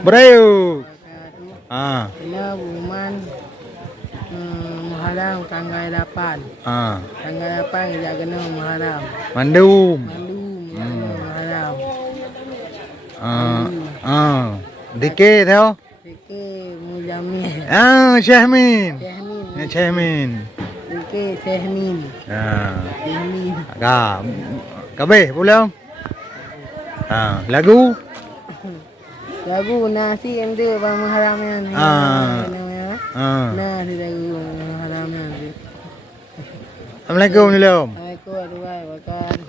Berayu. Bila bulan Muharram tanggal 8. Tanggal 8 kita kena Muharram. Mandum. Kita kena Muharram. Dikit theo. Fikir Mujamil. Syahmin. Syahmin. Syahmin. Fikir Syahmin. Syahmin. Kabeh boleh không? Lagu. Lagu nasi ende bang Muharram ni. Nasi lagu Muharram ni. Assalamualaikum ni lom. Assalamualaikum warahmatullahi wabarakatuh.